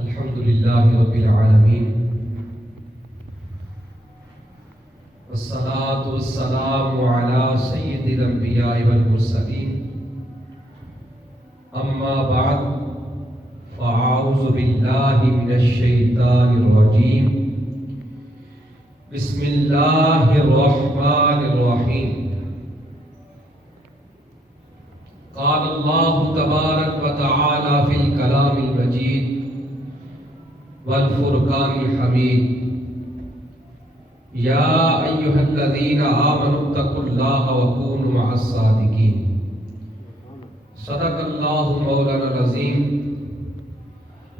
الحمدللہ رب العالمین والصلاة والسلام علی سید الانبیاء والمرسلین اما بعد فاعوذ باللہ من الشیطان الرجیم بسم اللہ الرحمن الرحیم قال اللہ تبارک و تعالی فی الکلام المجید والفرقان الحمید یا ایہا الذین آمنوا اتقوا اللہ وکونوا مع الصادقین صدق اللہ مولانا العظیم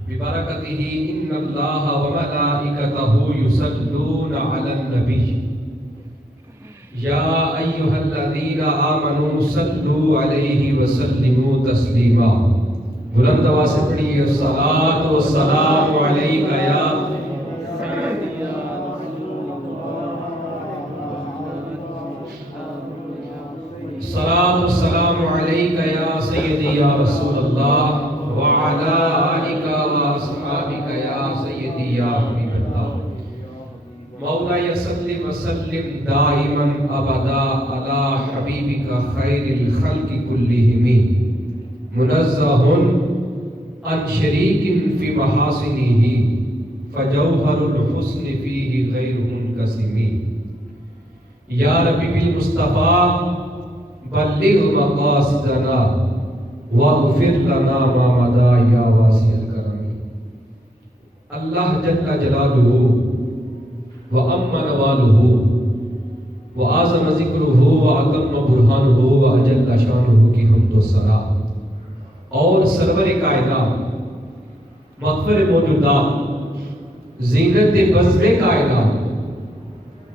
ببرکتہ ان اللہ وملائکتہ یصلون علی النبی یا ایہا الذین آمنوا صلوا علیہ وسلموا تسلیما بلند آواز سے پڑھیے الصلاۃ والسلام علیک یا الصلاۃ والسلام علیک یا سیدی یا رسول اللہ وعلی آلک واصحابک یا سیدی یا حبیب اللہ مولاي صل وسلم دائما ابدا على حبيبك خير الخلق كلهم منزه عن شريك في محاسنه فجوهر الحسن فيه غير منقسم يا ربي بالمصطفى بلغ مقاصدنا واغفر لنا ما مضى يا واسع الكرم اللہ جل جلالہ وَأَمَّ نَوَالُهُ وَآزَمَ ذِكْرُهُ وَأَتَمَّ بُرْحَانُهُ وَأَجَلَّ شَانُهُ کی حمد و ثنا اور سرور کائنات مغفر موجودات زینت بزم کائنات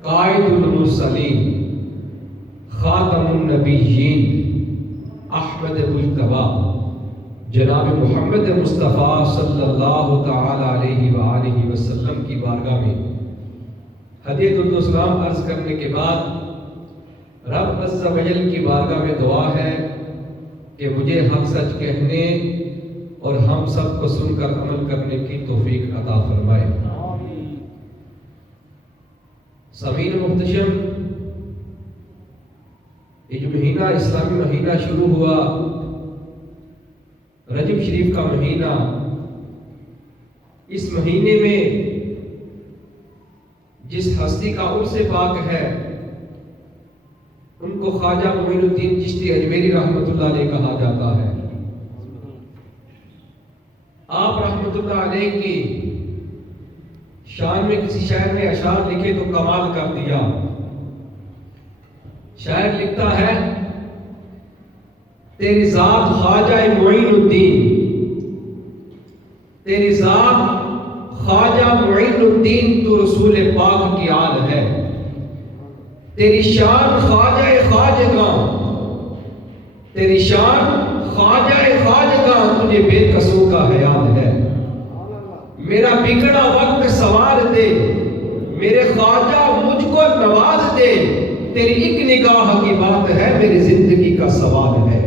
قائد المرسلین خاتم النبیین احمد مجتبی جناب محمد مصطفیٰ صلی اللہ تعالی علیہ وآلہ وسلم کی بارگاہ میں ہدیۃ السلام عرض کرنے کے بعد رب عز و جل کی بارگاہ میں دعا ہے کہ مجھے حق سچ کہنے اور ہم سب کو سن کر عمل کرنے کی توفیق عطا فرمائے۔ سامعین محتشم، یہ جو مہینہ اسلامی مہینہ شروع ہوا، رجب شریف کا مہینہ، اس مہینے میں جس ہستی کا عرس پاک ہے ان کو خواجہ معین الدین چشتی اجمیری رحمۃ اللہ علیہ کہا جاتا ہے۔ آپ رحمۃ اللہ علیہ کی شان میں کسی شاعر نے اشعار لکھے تو کمال کر دیا۔ شاعر لکھتا ہے تیری ذات خواجہ معین الدین، تیری ذات خواجہ معین الدین تو رسول پاک کی آل ہے، تیری شان خواجہ خواجگاں، تیری شان خواجہ خواجگاں، تجھے بے قصور کا خیال ہے۔ میرا بگڑا وقت سوار دے، میرے خواجہ مجھ کو نواز دے، تیری ایک نگاہ کی بات ہے میری زندگی کا سوال ہے،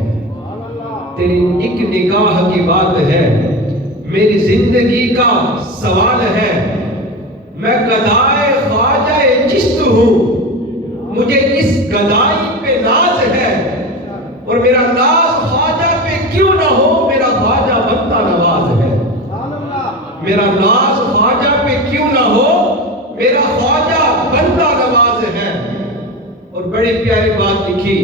تیری ایک نگاہ کی بات ہے میری زندگی کا سوال ہے۔ میں گدائے خواجہ چشت ہوں، مجھے اس گدائی پہ ناز ہے، اور میرا ناز خواجہ پہ کیوں نہ ہو، میرا خواجہ بندہ نواز ہے۔ میرا ناز خواجہ پہ کیوں نہ ہو، میرا خواجہ بندہ نواز ہے۔ اور بڑی پیاری بات لکھی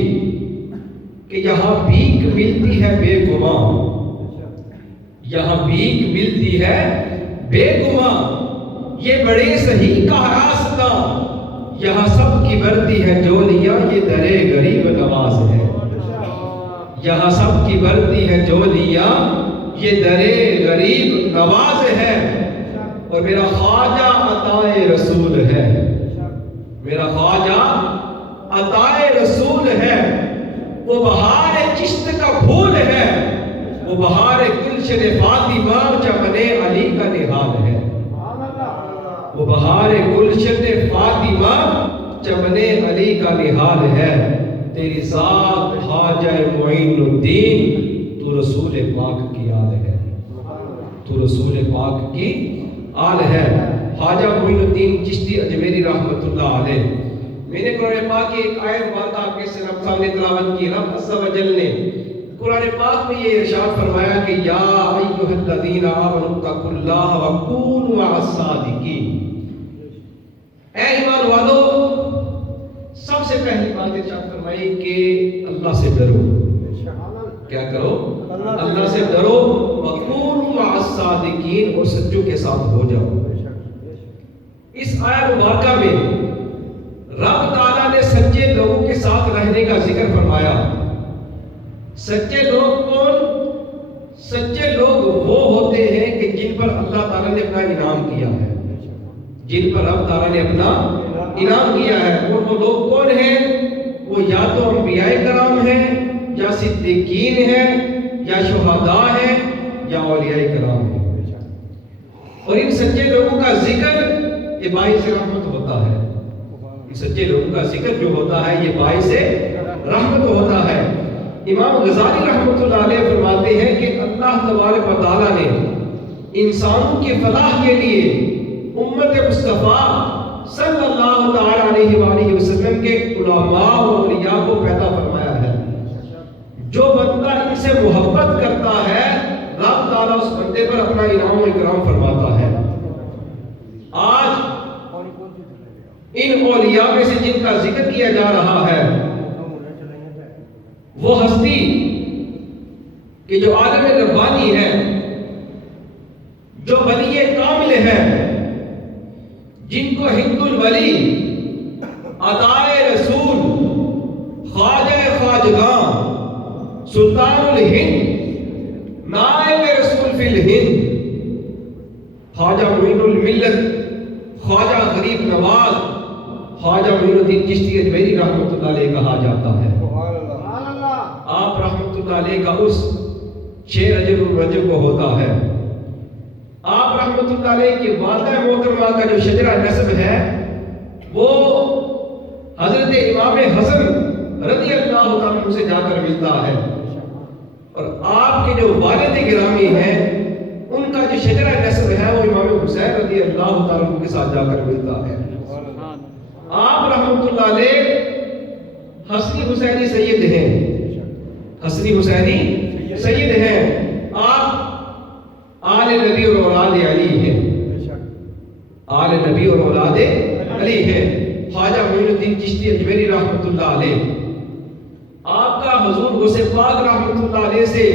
کہ یہاں بھیک ملتی ہے بے گمان، یہاں بھیک ملتی ہے بے گمان، یہ بڑے صحیح کا راستہ، یہاں سب کی بھرتی ہے جولیاں، یہ درے غریب نواز ہے۔ یہاں سب کی بھرتی ہے جولیاں، یہ درے غریب نواز ہے۔ اور میرا خواجہ عطائے رسول ہے، میرا خواجہ عطائے رسول ہے، وہ بہار چشت کا پھول ہے، وہ بہار گلشن فاطمہ چمن علی کا نہال ہے، وہ بہار گلشن فاطمہ چمن علی کا نہال ہے۔ تیری ذات خواجہ معین الدین تو رسول پاک کی تو رسول پاک کی آل ہے۔ خواجہ معین الدین چشتی اجمیری رحمۃ اللہ علیہ، میں نے قرآن پاک کی ایک آیت بات آپ کے سامنے تلاوت کی۔ رب عز و جل نے قرآن پاک میں یہ ارشاد فرمایا کہ یا ایھا الذین آمنوا اتقوا اللہ وکونوا مع الصادقین، اے ایمان والو سب سے پہلی بات ارشاد فرمائی کہ اللہ سے ڈرو۔ کیا کرو؟ اللہ سے ڈرو، وکونوا مع الصادقین، اور سچوں کے ساتھ ہو جاؤ۔ اس آیت مبارکہ میں رب تعالیٰ نے سچے لوگوں کے ساتھ رہنے کا ذکر فرمایا۔ سچے لوگ کون؟ سچے لوگ وہ ہوتے ہیں کہ جن پر اللہ تعالیٰ نے اپنا انعام کیا ہے، جن پر رب تعالیٰ نے اپنا انعام کیا ہے۔ اور وہ لوگ کون ہیں؟ وہ یا تو انبیاء کرام ہیں، یا صدیقین ہیں، یا شہداء ہیں، یا اولیاء کرام ہیں۔ اور ان سچے لوگوں کا ذکر یہ باعث رحمت ہوتا ہے۔ سچے لوگوں کا ذکر جو ہوتا ہے یہ باعث رحمت ہوتا ہے۔ امام غزالی رحمۃ اللہ علیہ فرماتے ہیں کہ اللہ تبارک و تعالیٰ نے انسانوں کی فلاح کے لیے امت مصطفیٰ صلی اللہ تعالیٰ علیہ وآلہ وسلم کے علماء اور اولیاء کو پیدا فرمایا ہے۔ جو بندہ ان سے محبت کرتا ہے رب تعالیٰ اس بندے پر اپنا انعام و اکرام فرماتا ہے۔ آج ان اولیاء میں سے جن کا ذکر کیا جا رہا ہے وہ ہستی کہ جو عالم ربانی ہے، جو ولی کامل ہے، جن کو ہند الولی، عطائے رسول، خواجہ خواجگاں، سلطان الہند، نائب رسول فی الہند، خواجہ معین الملت، خواجہ غریب نواز، خواجہ معین الدین چشتی اجمیری رحمۃ اللہ علیہ کہا جاتا ہے۔ آپ رحمۃ اللہ علیہ کا اس 6 رجب الرجب کو ہوتا ہے۔ آپ رحمۃ اللہ علیہ کی والدہ محترمہ کا جو شجرہ نسب ہے وہ حضرت امام حسن رضی اللہ عنہ سے جا کر ملتا ہے، اور آپ کے جو والد گرامی ہیں ان کا جو شجرہ نسب ہے وہ امام حسین رضی اللہ تعالیٰ عنہ کے ساتھ جا کر ملتا ہے۔ آپ رحمۃ اللہ علیہ حسنی حسینی سید ہیں، حسنی حسینی سید ہیں۔ آپ آل نبی اور اولاد علی ہیں، آل نبی اور اولاد علی ہیں۔ خواجہ معین الدین چشتی اجمیری رحمۃ اللہ علیہ، آپ کا حضور غوث پاک رحمۃ اللہ علیہ سے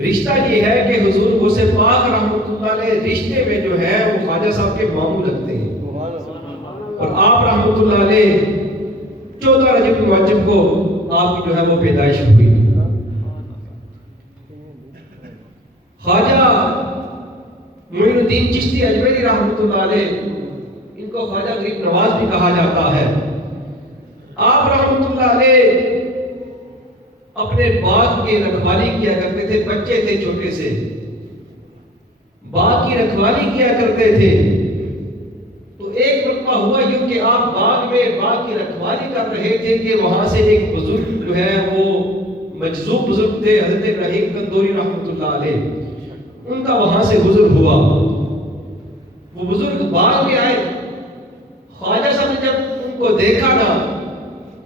رشتہ یہ ہے کہ حضور غوث پاک رحمۃ اللہ علیہ رشتے میں جو ہے وہ خواجہ صاحب کے ماموں لگتے ہیں، اور آپ رحمۃ اللہ علیہ 14 رجب المعجب کو آپ کی جو ہے وہ پیدائش ہوئی۔ خواجہ معین الدین چشتی اجمیری رحمۃ اللہ علیہ، ان کو خواجہ غریب نواز بھی کہا جاتا ہے۔ آپ رحمۃ اللہ علیہ اپنے باغ کی رکھوالی کیا کرتے تھے، بچے تھے چھوٹے سے، باغ کی رکھوالی کیا کرتے تھے۔ تو ایک مرتبہ ہوا یوں کہ آپ باغ میں باغ کی رکھوالی کر رہے تھے کہ وہاں سے ایک بزرگ جو ہے وہ مجذوب بزرگ تھے، حضرت ابراہیم قندوری رحمۃ اللہ علیہ، ان کا وہاں سے گزر ہوا۔ وہ بزرگ باغ میں آئے، خواجہ صاحب نے جب ان کو دیکھا نا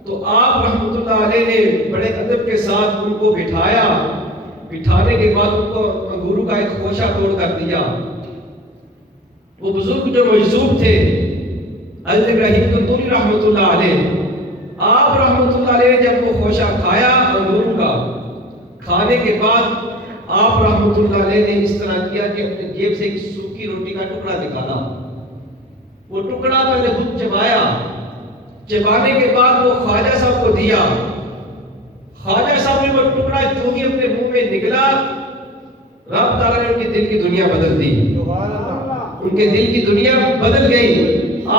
تو آپ رحمۃ اللہ علیہ نے بڑے ادب کے ساتھ ان کو بٹھایا، بٹھانے کے بعد ان کو انگوروں کا ایک خوشہ توڑ کر دیا۔ وہ بزرگ جو مجذوب تھے حضرت ابراہیم قندوری رحمۃ اللہ علیہ، آپ رحمۃ اللہ علیہ نے جب وہ خوشہ کھایا انگوروں کا، کھانے کے بعد آپ رحمۃ اللہ علیہ نے اس طرح کیا کہ اپنے جیب سے ایک سوکھی روٹی کا ٹکڑا نکالا، وہ ٹکڑا میں نے خود چبایا، چبانے کے بعد وہ خواجہ صاحب کو دیا۔ خواجہ صاحب نے وہ ٹکڑا جو ہی اپنے منہ میں نکلا، رب تعالیٰ نے ان کے دل کی دنیا بدل دی، ان کے دل کی دنیا بدل گئی۔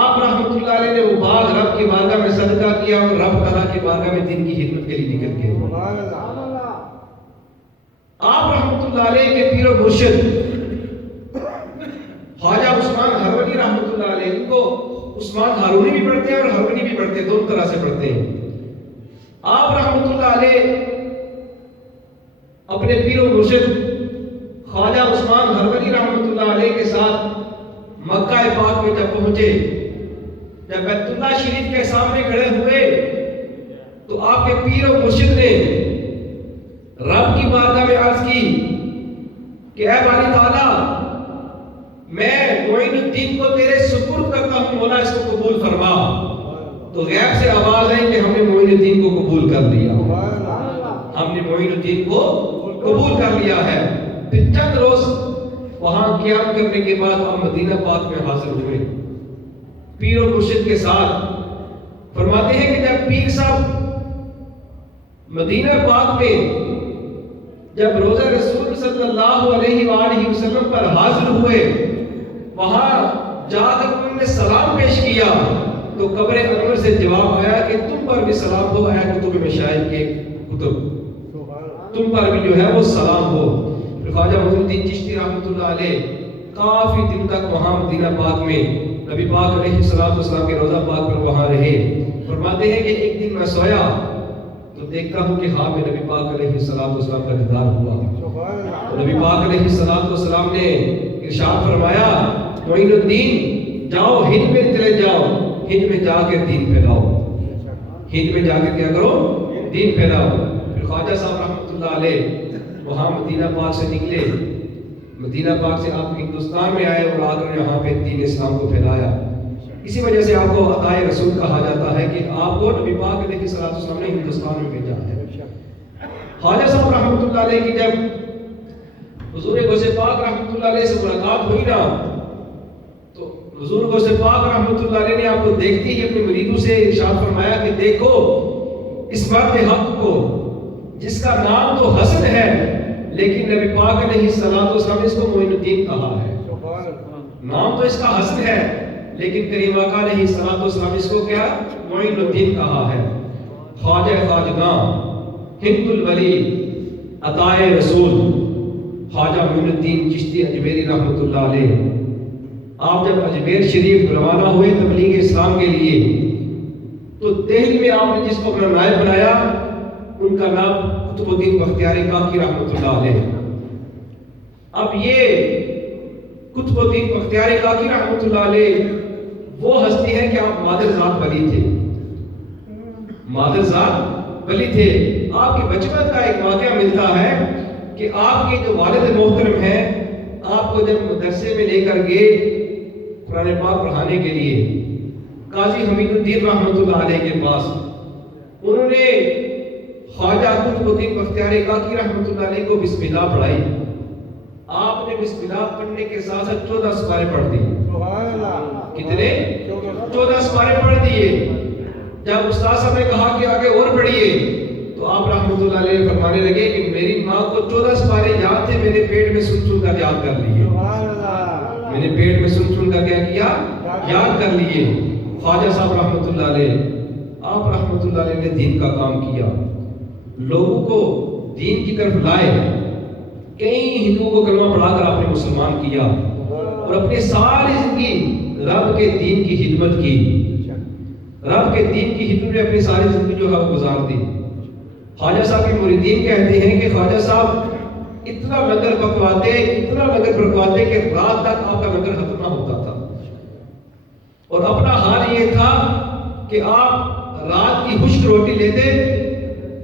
آپ رحمۃ اللہ علیہ نے وہ باغ رب کی بارگاہ میں صدقہ کیا اور رب تعالیٰ کی بارگاہ میں دین کی خدمت کے لیے نکل گئے۔ آپ رحمۃ اللہ علیہ کے پیر و مرشد خواجہ عثمان ہرونی رحمۃ اللہ علیہ، ان کو عثمان ہارونی بھی پڑھتے ہیں اور ہرونی بھی پڑھتے ہیں، دونوں طرح سے پڑھتے ہیں۔ آپ رحمۃ اللہ علیہ اپنے پیر و مرشد خواجہ عثمان ہروری رحمۃ اللہ علیہ کے ساتھ مکہ پاک میں جب پہنچے، جب بیت اللہ شریف کے سامنے کھڑے ہوئے تو آپ کے پیر و مرشد نے رب کی بارگاہ میں عرض کی کہ اے باری تعالیٰ، میں معین الدین کو تیرے سپرد کرتا ہوں، مولا اس کو قبول فرما۔ تو غیب سے آواز آئی کہ ہم نے معین الدین کو قبول کر لیا، ہم نے معین الدین کو قبول کر لیا ہے۔ پھر چند روز وہاں قیام کرنے کے بعد آپ مدینہ پاک میں حاضر ہوئے پیر و مرشد کے ساتھ۔ فرماتے ہیں کہ جب پیر صاحب مدینہ پاک میں جب روزہ رسول صلی اللہ علیہ وآلہ وسلم پر حاضر ہوئے، وہاں جا کر انہوں نے سلام پیش کیا تو قبر انور سے جواب آیا کہ تم پر بھی سلام ہو اے کتب مشائخ کے کتب، تم پر بھی جو ہے وہ سلام ہو۔ پھر خواجہ معین الدین چشتی رحمۃ اللہ علیہ کافی دن تک وہاں مدینہ پاک میں نبی پاک علیہ السلام کے روزہ پاک پر وہاں رہے۔ فرماتے ہیں کہ ایک دن میں سویا تو دیکھتا ہوں کہ خواب میں نبی پاک علیہ السلام کا دیدار ہوا۔ تو نبی پاک علیہ السلام نے ارشاد فرمایا معین الدین جاؤ ہند میں چلے جاؤ، ہند میں جا کے دین پھیلاؤ، ہند میں جا کے کیا کرو، دین پھیلاؤ۔ پھر خواجہ صاحب رحمۃ اللہ علیہ وہاں مدینہ پاک سے نکلے، مدینہ پاک سے آپ ہندوستان میں آئے اور آ کر یہاں پہ دین اسلام کو پھیلایا۔ اسی وجہ سے آپ کو عطائے رسول کہا جاتا ہے کہ آپ کو نبی پاک علیہ السلام نے ہندوستان میں بھیجا ہے۔ خواجہ صاحب رحمۃ اللہ علیہ کی جب حضور غوث پاک رحمۃ اللہ علیہ سے ملاقات ہوئی نا، تو حضور غوث پاک رحمۃ اللہ علیہ نے آپ کو دیکھتے ہی اپنے مریدوں سے ارشاد فرمایا کہ دیکھو اس مرد حق کو جس کا نام تو حسن ہے لیکن نبی پاک علیہ السلام نے اس کو معین الدین کہا ہے۔ نام تو اس کا حسن ہے لیکن کریم آقا علیہ السلام اس کو کیا معین الدین کہا ہے۔ خواجہ خواجگاں ہند الولی عطائے رسول خواجہ معین الدین چشتی اجمیری رحمۃ اللہ علیہ، آپ جب اجمیر شریف روانہ ہوئے تبلیغ اسلام کے لیے تو دہلی میں آپ نے جس کو اپنا نائب بنایا ان کا نام قطب الدین بختیار کاکی رحمۃ اللہ علیہ۔ اب یہ قطب الدین بختیار کاکی رحمۃ اللہ علیہ وہ ہستی ہے کہ آپ مادر ذات ولی تھے، مادر ذات ولی تھے۔ آپ کے بچپن کا ایک واقعہ ملتا ہے کہ آپ کے جو والد محترم ہیں آپ کو جب مدرسے میں لے کر گئے قرآن پاک پڑھانے کے لیے قاضی حمید الدین رحمۃ اللہ علیہ کے پاس، انہوں نے خواجہ قطب الدین بختیار کاکی رحمۃ اللہ علیہ کو بسم اللہ پڑھائی۔ آپ نے بسم اللہ پڑھنے کے ساتھ ساتھ 14 سپارے پڑھ دیے۔ کتنے؟ 14 سپارے پڑھ دیے۔ جب استاد صاحب نے کہا کہ آگے اور پڑھیے تو آپ رحمۃ اللہ علیہ فرمانے لگے کہ میری ماں کو 14 سپارے یاد تھے، میرے پیٹ میں سن سن کر یاد کر لیے، میرے پیٹ میں سن سن کر کیا کیا، یاد کر لیے۔ خواجہ صاحب رحمۃ اللہ علیہ، آپ رحمۃ اللہ علیہ نے دین کا کام کیا، لوگوں کو دین کی طرف لائے، کئی ہندوؤں کو کلمہ پڑھا کر آپ نے مسلمان کیا اور اپنی ساری زندگی رب کے دین کی خدمت کی، رب کے دین کی خدمت میں اپنی ساری زندگی جو ہے گزار دی۔ خواجہ صاحب کے مریدین کہتے ہیں کہ خواجہ صاحب اتنا لنگر پکواتے، اتنا لنگر پکواتے کہ رات تک آپ کا لنگر ختم نہ ہوتا تھا، اور اپنا حال یہ تھا کہ آپ رات کی خشک روٹی لیتے،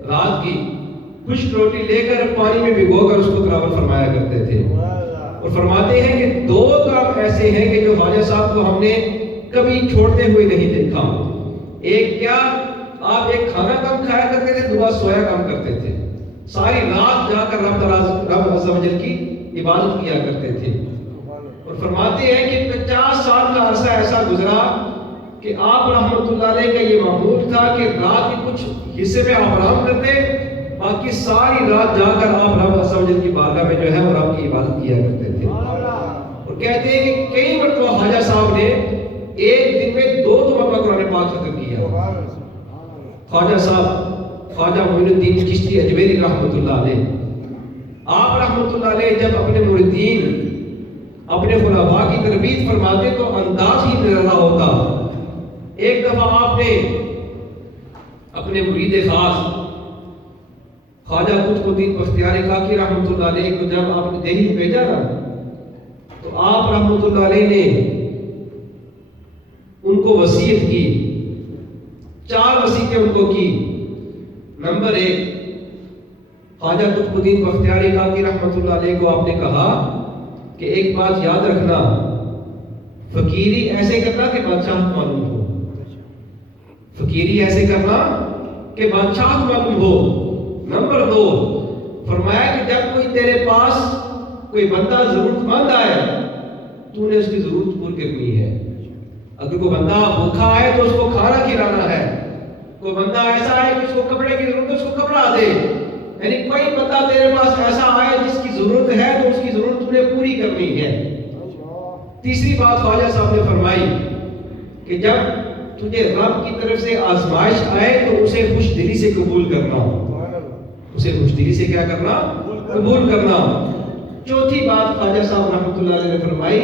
رات کی خشک روٹی لے کر پانی میں بھگو کر اس کو تلاوت فرمایا کرتے تھے۔ اور فرماتے ہیں کہ 2 کام ایسے ہیں کہ جو خواجہ صاحب کو ہم نے کبھی چھوڑتے ہوئے نہیں دیکھا۔ ایک کیا، آپ ایک کھانا کم کھایا کرتے تھے، دعا سویا کم کرتے تھے، ساری رات جا کر رب عز و جل کی عبادت کیا کرتے تھے۔ اور فرماتے ہیں کہ 50 سال کا عرصہ ایسا گزرا کہ آپ رحمۃ اللہ علیہ کا یہ معمول تھا کہ رات کے کچھ حصے میں آپ آرام کرتے، باقی ساری رات جا کر آپ رب عز و جل کی بارگاہ میں جو ہے اور آپ کی عبادت کیا کرتے تھے۔ اور کہتے ہیں کہ کئی مرتبہ خواجہ صاحب نے ایک دن میں 2 مرتبہ قرآن پاک ختم کیا۔ خواجہ صاحب خواجہ معین الدین چشتی اجمیری رحمۃ اللہ علیہ، آپ رحمۃ اللہ علیہ جب اپنے مریدین اپنے خلفاء کی تربیت فرماتے تو انداز ہی نرالا ہوتا۔ ایک دفعہ آپ نے اپنے مرید خاص خواجہ قطب الدین بختیار کاکی رحمۃ اللہ علیہ کو جب آپ نے دہلی بھیجا نا تو آپ رحمۃ اللہ علیہ نے ان کو وصیت کی، 4 وصیتیں ان کو کی۔ نمبر 1، خواجہ قطب الدین بختیار کاکی رحمۃ اللہ علیہ کو آپ نے کہا کہ ایک بات یاد رکھنا، فقیری ایسے کرنا کہ بادشاہت معلوم ہو، فقیری ایسے کرنا کہ بادشاہت معلوم ہو۔ نمبر 2، فرمایا کہ جب کوئی تیرے پاس کوئی بندہ ضرورت مند آئے تو نے اس کی ضرورت پوری کرنی ہے۔ اگر کوئی بندہ بھوکا آئے تو اس کو کھانا کھلانا ہے، کوئی بندہ ایسا ہے کہ اس کو کپڑے کی ضرورت ہے اس کو کپڑا دے، یعنی کوئی بندہ تیرے پاس ایسا آئے جس کی ضرورت ہے تو اس کی ضرورت تو نے پوری کرنی ہے۔ تیسری بات خواجہ صاحب نے فرمائی کہ جب تجھے رب کی طرف سے آزمائش آئے تو اسے خوش دلی سے قبول کرنا، اسے خوش دلی سے کیا کرنا؟ قبول کرنا۔ چوتھی بات خواجہ صاحب رحمۃ اللہ علیہ نے فرمائی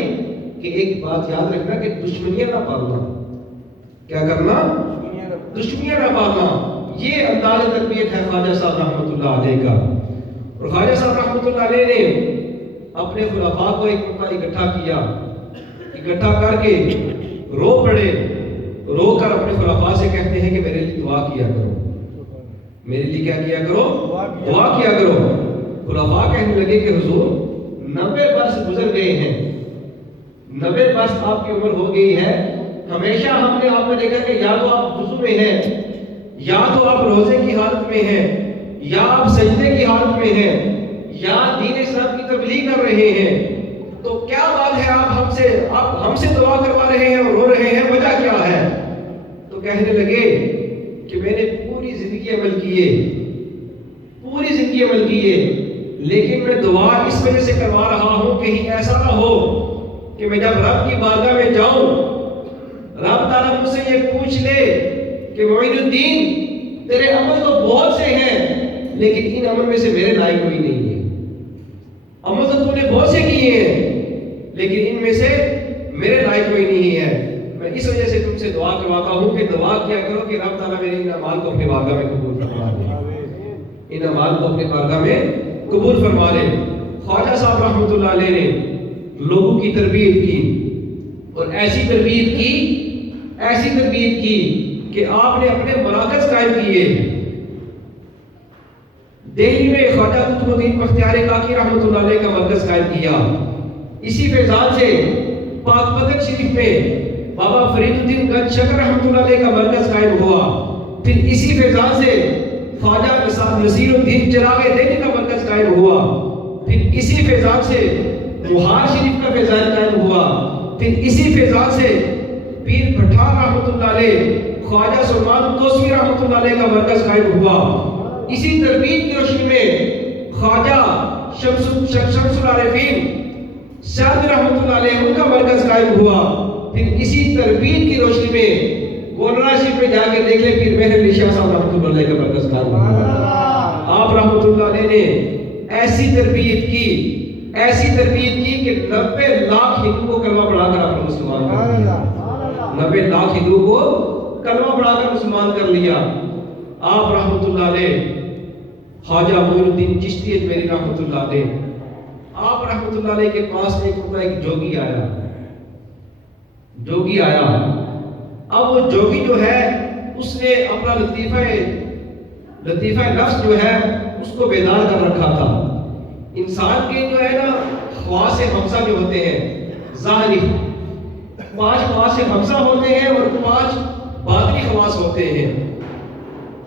کہ ایک بات یاد رکھنا کہ دشمنیاں نہ پالنا۔ کیا کرنا؟ دشمنیاں نہ پالنا۔ یہ انداز تربیت ہے خواجہ صاحب رحمۃ اللہ علیہ کا۔ اور خواجہ صاحب رحمۃ اللہ علیہ نے اپنے خلفاء کو ایک مرتبہ اکٹھا کیا، اکٹھا کر کے رو پڑے، رو کر اپنے خلفاء سے کہتے ہیں کہ میرے لیے دعا کیا کرو، میرے لیے کیا کیا کرو؟ دعا کیا کرو۔ خلفاء کہنے لگے کہ حضور 90 برس گزر گئے ہیں، 90 برس آپ کی عمر ہو گئی ہے، ہمیشہ ہم نے آپ کو دیکھا کہ یا تو آپ وضو میں ہیں، یا تو آپ روزے کی حالت میں ہیں، یا آپ سجدے کی حالت میں ہیں، یا دین اسلام کی تبلیغ کر رہے ہیں، تو کیا بات ہے آپ ہم سے دعا کروا رہے ہیں اور رو رہے ہیں، وجہ کیا ہے؟ تو کہنے لگے کہ میں نے پوری زندگی عمل کیے، پوری زندگی عمل کیے، لیکن میں دعا اس وجہ سے کروا رہا ہوں کہیں ایسا نہ ہو کہ میں جب رب کی بارگاہ میں جاؤں رب تعالیٰ مجھ سے یہ پوچھ لے کہ معین الدین تیرے عمل تو بہت سے ہیں لیکن ان عمل میں سے میرے لائق کوئی نہیں ہے، عمل تو نے بہت سے کیے ہیں لیکن ان میں سے میرے لائق کوئی نہیں ہے، میں اس وجہ سے تم سے دعا کرواتا ہوں کہ دعا کیا کرو کہ رب تعالیٰ میرے ان اعمال کو اپنے بارگاہ میں قبول فرما لے، ان اعمال کو اپنے بارگاہ میں قبول فرما لے۔ خواجہ صاحب رحمۃ اللہ علیہ نے لوگوں کی تربیت کی اور ایسی تربیت کی کہ آپ نے اپنے مراکز قائم کیے۔ دہلی میں خواجہ قطب الدین بختیار کاکی رحمۃ اللہ علیہ کا مرکز قائم کیا۔ اسی فیضان سے پاک بدر شریف میں بابا فرید الدین گنج شکر رحمۃ اللہ علیہ کا مرکز قائم ہوا۔ پھر اسی فیضان سے خواجہ نصیر الدین چراغ دہلی کا مرکز قائم ہوا۔ پھر اسی فیضان سے بہار شریف کا فیضان قائم ہوا۔ پھر اسی فیضان سے پیر پٹھان رحمۃ اللہ علیہ خواجہ سلمان توسوی رحمۃ اللہ علیہ کا مرکز قائم ہوا۔ اسی تربیت کی روشنی میں خواجہ شمس العارفین شاذ رحمۃ اللہ علیہ ان کا مرکز قائم ہوا۔ پھر اسی تربیت کی روشنی میں گولڑا شریف میں جا کے دیکھ لیں پیر مہر علی شاہ صاحب رحمۃ اللہ علیہ کا مرکز قائم ہوا۔ آپ رحمۃ اللہ علیہ نے ایسی تربیت کی کہ 90 لاکھ ہندو کو کلمہ پڑھا کر آپ نے مسلمان کر لیا، 90 لاکھ ہندو کو کلمہ پڑھا کر مسلمان کر لیا۔ آپ رحمۃ اللہ علیہ خواجہ معین الدین چشتی اجمیری رحمۃ اللہ علیہ، آپ رحمۃ اللہ علیہ کے پاس ایک جوگی آیا۔ اب وہ جوگی جو ہے اس نے اپنا لطیفہ نفس جو ہے اس کو بیدار کر رکھا تھا۔ انسان کے جو ہے نا خواص خمسہ جو ہوتے ہیں ظاہری 5 خواص خمسہ ہوتے ہیں اور 5 باطنی خواص ہوتے ہیں۔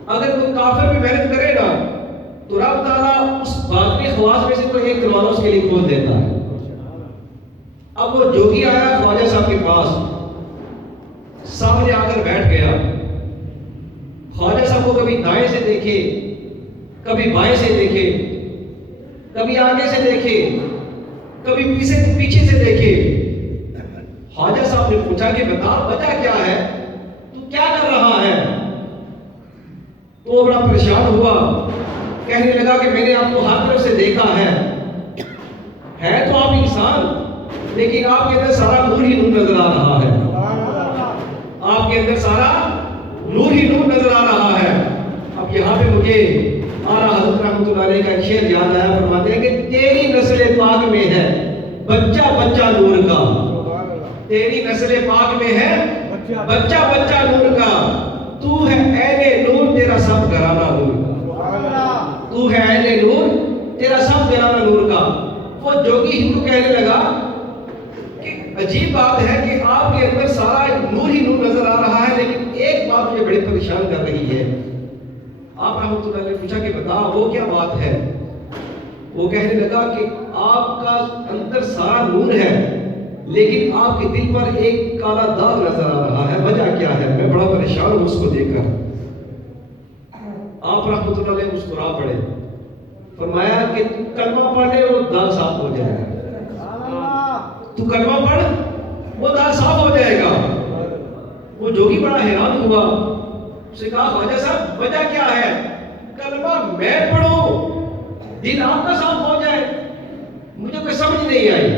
اگر کوئی کافر بھی محنت کرے نا تو رب تعالیٰ اس باطنی خواص میں سے کوئی ایک دروازہ اس کے لیے کھول دیتا ہے۔ اب وہ جوگی آیا خواجہ صاحب کے پاس، سامنے آ کر بیٹھ گیا۔ خواجہ صاحب کو کبھی دائیں سے دیکھے، کبھی بائیں سے دیکھے، کبھی آگے سے دیکھے، کبھی پیچھے سے دیکھے۔ خواجہ صاحب نے پوچھا کہ بتا وجہ کیا ہے، تو کیا کر رہا ہے؟ تو وہ بڑا پریشان ہوا، کہنے لگا کہ میں نے آپ کو ہر طرف سے دیکھا ہے تو آپ انسان لیکن آپ کے اندر سارا نور ہی نور نظر آ رہا ہے، آپ کے اندر سارا نور ہی نور نظر آ رہا ہے۔ اب یہاں پہ مجھے اعلیٰ حضرت رحمۃ اللہ علیہ کا ایک شعر یاد آیا، فرماتے ہیں کہ تیری نسل پاک میں ہے بچہ بچہ نور کا، تیری نسل پاک میں ہے بچہ بچہ نور کا، تو ہے عین نور تیرا سب گھرانہ نور کا، تو ہے عین نور تیرا سب گھرانہ نور کا۔ وہ جوگی ہندو کہنے لگا کہ عجیب بات ہے کہ آپ کے اندر سارا نور ہی نور نظر آ رہا ہے، لیکن ایک بات مجھے بڑی پریشان کر رہی ہے۔ آپ رحمۃ اللہ نے پوچھا کہ بتا وہ کیا بات ہے؟ وہ کہنے لگا کہ آپ کا اندر سارا نور ہے لیکن آپ کے دل پر ایک کالا داغ نظر آ رہا ہے، وجہ کیا ہے؟ میں بڑا پریشان ہوں اس کو دیکھ کر۔ آپ رحمۃ اللہ علیہ مسکرا پڑے، فرمایا کہ کلمہ پڑھے وہ داغ صاف ہو جائے گا، تو کلمہ پڑھ وہ داغ صاف ہو جائے گا۔ وہ جوگی بڑا حیران ہوا، اس نے کہا خواجہ صاحب وجہ کیا ہے؟ کلمہ میں پڑھوں دل آپ کا صاف ہو جائے، مجھے کوئی سمجھ نہیں آئی۔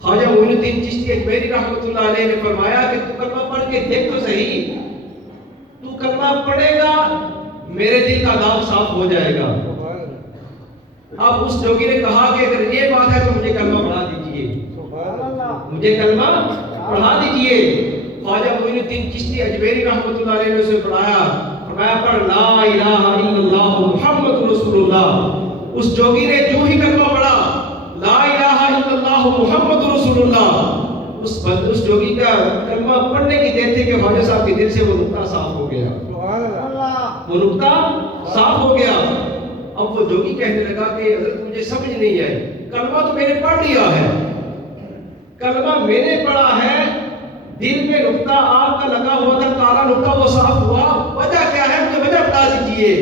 خواجہ معین الدین چشتی اجمیری رحمۃ اللہ علیہ نے فرمایا کہ تو کلمہ پڑھ کے دیکھ تو صحیح، تو کلمہ پڑھے گا میرے دل کا داغ صاف ہو جائے گا۔ اب اس جوگی نے کہا کہ اگر یہ بات ہے تو مجھے کلمہ پڑھا دیجئے، مجھے کلمہ پڑھا دیجئے۔ خواجہ معین الدین چشتی اجمیری رحمۃ اللہ علیہ نے اسے پڑھایا، فرمایا پڑھ لا الہ الا اللہ محمد رسول اللہ۔ اس جوگی نے جو ہی کلمہ پڑھا لا الہ الا اللہ محمد رسول اللہ، اس جوگی کا کلمہ پڑھنے کی دیر تھی کہ خواجہ صاحب کے دل سے وہ نقطہ صاف ہو گیا، وہ نقطہ صاف ہو گیا۔ اب وہ جوگی کہنے لگا کہ حضرت مجھے سمجھ نہیں آئی، کلمہ تو میں نے پڑھ لیا ہے، کلمہ میں نے پڑھا ہے، دل میں نقطہ آپ کا لگا ہوا تھا، کالا نقطہ وہ صاف ہوا، وجہ کیا ہے؟ مجھے وجہ بتا دیجئے۔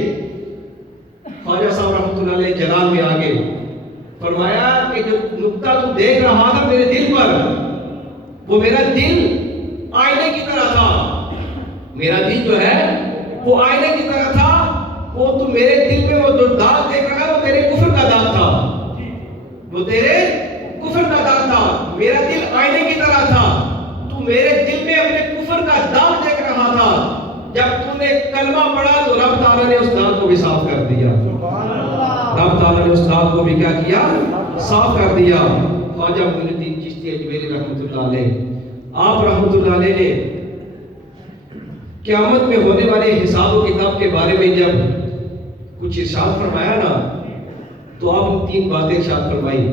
خواجہ صاحب رحمۃ اللہ علیہ جلال میں آگے فرمایا کہ جو نقطہ تو دیکھ رہا تھا میرے دل پر، وہ میرا دل آئینے کی طرح تھا، میرا دل جو ہے وہ آئینے کی طرح تھا، وہ تو میرے دل میں وہ جو داغ دیکھ رہا ہے وہ تیرے کفر کا داغ تھا، وہ تیرے کفر کا داغ تھا، میرا دل آئینے کی طرح تھا، تو میرے دل میں اپنے کفر کا داغ دیکھ رہا تھا، جب تو نے کلمہ پڑھا تو رب تعالیٰ نے اس داغ کو بھی صاف کر دیا، رب تعالیٰ نے اس داغ کو بھی کیا کیا؟ صاف کر دیا۔ خواجہ معین الدین چشتی اجمیری رحمۃ اللہ علیہ، آپ رحمۃ اللہ علیہ نے قیامت میں ہونے والے حساب و کتاب کے بارے میں جب کچھ ارشاد فرمایا نا تو آپ نے 3 باتیں ارشاد فرمائی۔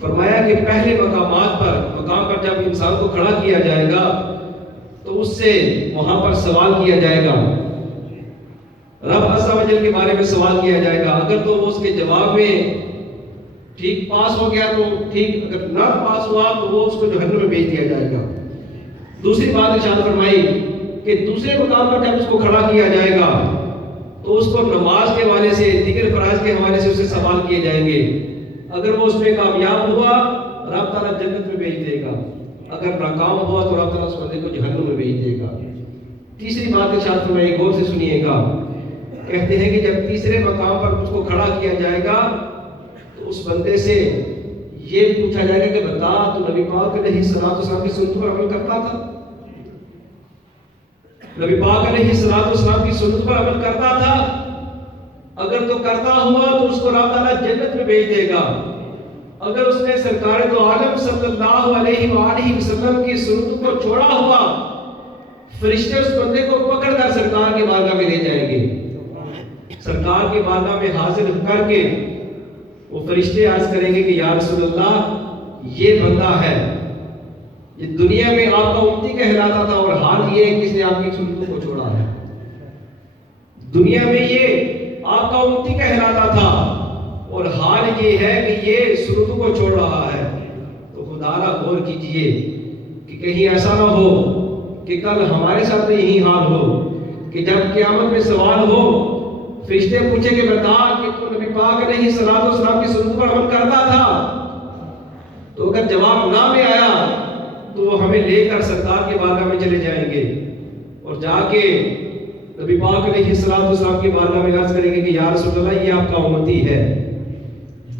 فرمایا کہ پہلے مقام پر جب انسان کو کھڑا کیا جائے گا تو اس سے وہاں پر سوال کیا جائے گا، رب عز و جل کے بارے میں سوال کیا جائے گا، اگر تو وہ اس کے جواب میں ٹھیک پاس ہو گیا تو ٹھیک، اگر نہ پاس ہوا تو وہ اس کو جہنم میں بھیج دیا جائے گا۔ دوسری بات ارشاد فرمائی کہ دوسرے مقام پر جب اس کو کھڑا کیا جائے گا تو اس کو نماز کے حوالے سے، دیگر فرائض کے حوالے سے اسے سوال کیے جائیں گے، اگر وہ اس میں کامیاب ہوا رب تعالیٰ جنت میں بھیج دے گا، اگر ناکام ہوا تو رب تعالیٰ اس بندے کو جہنم میں بھیج دے گا۔ تیسری بات ارشاد فرمائی، غور سے سنیے گا، کہتے ہیں کہ جب تیسرے مقام پر اس کو کھڑا کیا جائے گا تو اس بندے سے یہ پوچھا جائے گا کہ بتا تو نبی پاک علیہ الصلوۃ والسلام کی سنت پر عمل کرتا تھا؟ نبی پاک علیہ الصلوۃ والسلام کی سنت پر عمل کرتا تھا؟ اگر تو کرتا ہوا تو اس کو رب تعالیٰ جنت میں بھیج دے گا، اگر اس نے سرکار دو عالم صلی اللہ علیہ وآلہ وسلم کی سنت کو چھوڑا ہوا، فرشتے اس بندے کو پکڑ کر سرکار کے بارگاہ میں لے جائیں گے، سرکار کے بارگاہ میں حاضر کر کے وہ فرشتے عرض کریں گے کہ یا رسول اللہ یہ بندہ ہے، یہ دنیا میں آپ کا امتی کہلاتا تھا اور حال یہ ہے کہ اس نے آپ کی سنتوں کو چھوڑا ہے، دنیا میں یہ آپ کا امتی کہلاتا تھا اور حال یہ ہے کہ یہ سنتوں کو چھوڑ رہا ہے۔ تو خدا را غور کیجئے کہ کہیں ایسا نہ ہو کہ کل ہمارے ساتھ یہی حال ہو کہ جب قیامت میں سوال ہو، فرشتے پوچھیں کہ بتا کہ تو نبی پاک علیہ الصلوۃ والسلام کی سنت پر عمل کرتا تھا، تو اگر جواب نہ میں آیا تو وہ ہمیں لے کر سرکار کے بارگاہ میں چلے جائیں گے اور جا کے نبی پاک علیہ الصلوۃ والسلام کی بارگاہ میں عرض کریں گے کہ یا رسول اللہ یہ آپ کا امتی ہے،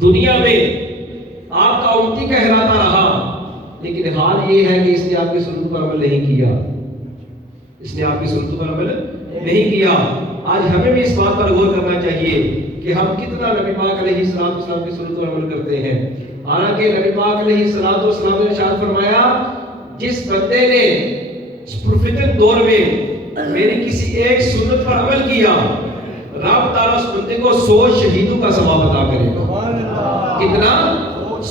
دنیا میں آپ کا امتی کہلاتا رہا لیکن حال یہ ہے کہ اس نے آپ کی سنت پر عمل نہیں کیا، اس نے آپ کی سنت پر عمل نہیں کیا۔ آج ہمیں بھی اس بات پر غور کرنا چاہیے کہ ہم کتنا نبی پاک علیہ السلام کی سنت پر عمل کرتے ہیں۔ حالانکہ نبی پاک علیہ السلام نے ارشاد فرمایا جس بندے نے اس پرفتن دور میں میری کسی ایک سنت پر عمل کیا، رب تعالیٰ اس بندے کو 100 شہیدوں کا ثواب عطا کرے گا۔ کتنا؟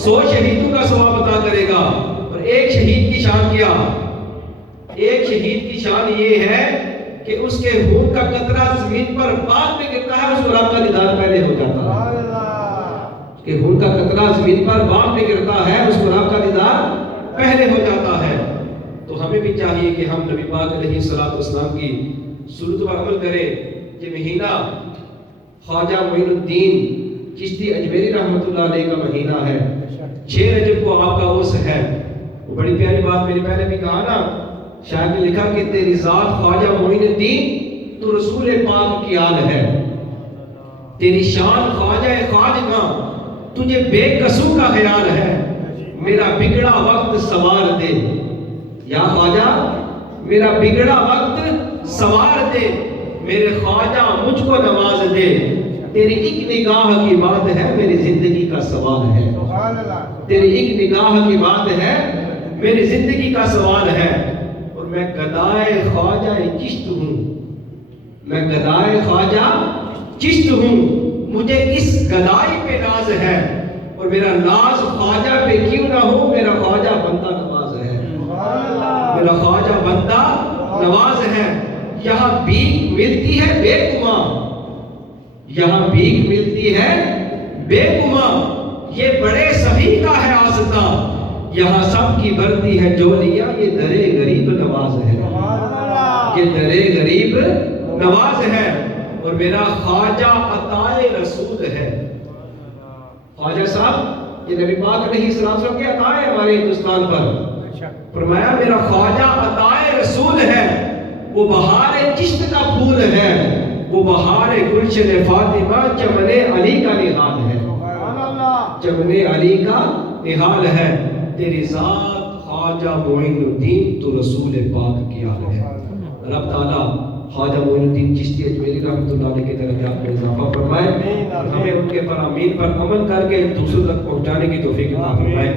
100 شہیدوں کا ثواب عطا کرے گا۔ اور ایک شہید کی شان کیا؟ ایک شہید کی شان یہ ہے کہ اس کے خون کا قطرہ زمین پر بعد میں گرتا ہے، اس کو رب کا دیدار پہلے ہو جاتا ہے۔ اس کے خون کا قطرہ زمین پر بعد میں گرتا ہے، اس کو رب کا دیدار پہلے ہو جاتا ہے۔ تو ہمیں بھی چاہیے کہ ہم نبی پاک علیہ السلام کی سنت پر عمل کریں۔ یہ مہینہ خواجہ معین الدین چشتی اجمیری رحمۃ اللہ علیہ کا مہینہ ہے۔ 6 رجب کو آپ کا عرس ہے۔ وہ بڑی پیاری بات میں نے پہلے بھی کہا نا، شاعر نے لکھا کہ تیری ذات خواجہ معین الدین تو رسول پاک کی آل ہے، تیری شان خواجہ خواجگاں تجھے بے قصور کا خیال ہے، میرا بگڑا وقت سوار دے یا خواجہ، میرا بگڑا وقت سوار دے، میرے خواجہ مجھ کو نواز دے، تیری ایک نگاہ کی بات ہے میری زندگی کا سوال ہے، تیری ایک نگاہ کی بات ہے میری زندگی کا سوال ہے۔ اور میں گدائے خواجہ چشت ہوں، میں گدائے خواجہ چشت ہوں، مجھے اس گدائی پہ ناز ہے، اور میرا ناز خواجہ پہ کیوں نہ ہو، میرا خواجہ بندہ نواز ہے، میرا خواجہ بندہ نواز ہے۔ یہاں بھیک ملتی ہے بے گماں، یہاں بھیک ملتی ہے بے گماں، یہ بڑے سبھی کا ہے آستہ، یہاں سب کی بھرتی ہے جولیاں، یہ درے غریب نواز ہے، یہ درے غریب نواز ہے۔ اور میرا خواجہ عطائے رسول ہے۔ خواجہ صاحب یہ نبی پاک علیہ السلام کے عطا ہے ہمارے ہندوستان پر۔ فرمایا میرا خواجہ عطائے رسول ہے، وہ بہار چشت کا پھول ہے، وہ بہار گلشن فاطمہ چمن علی کا نہال ہے، چمن علی کا نہال ہے۔ تیری ذات خواجہ معین الدین تو رسول پاک کی آل ہے۔ رب تعالیٰ خواجہ معین الدین چشتی اجمیری رحمۃ اللہ علیہ کے درجات میں اضافہ فرمائے، ہمیں ان کے فرامین پر عمل کر کے دوسروں تک پہنچانے کی توفیق عطا فرمائے۔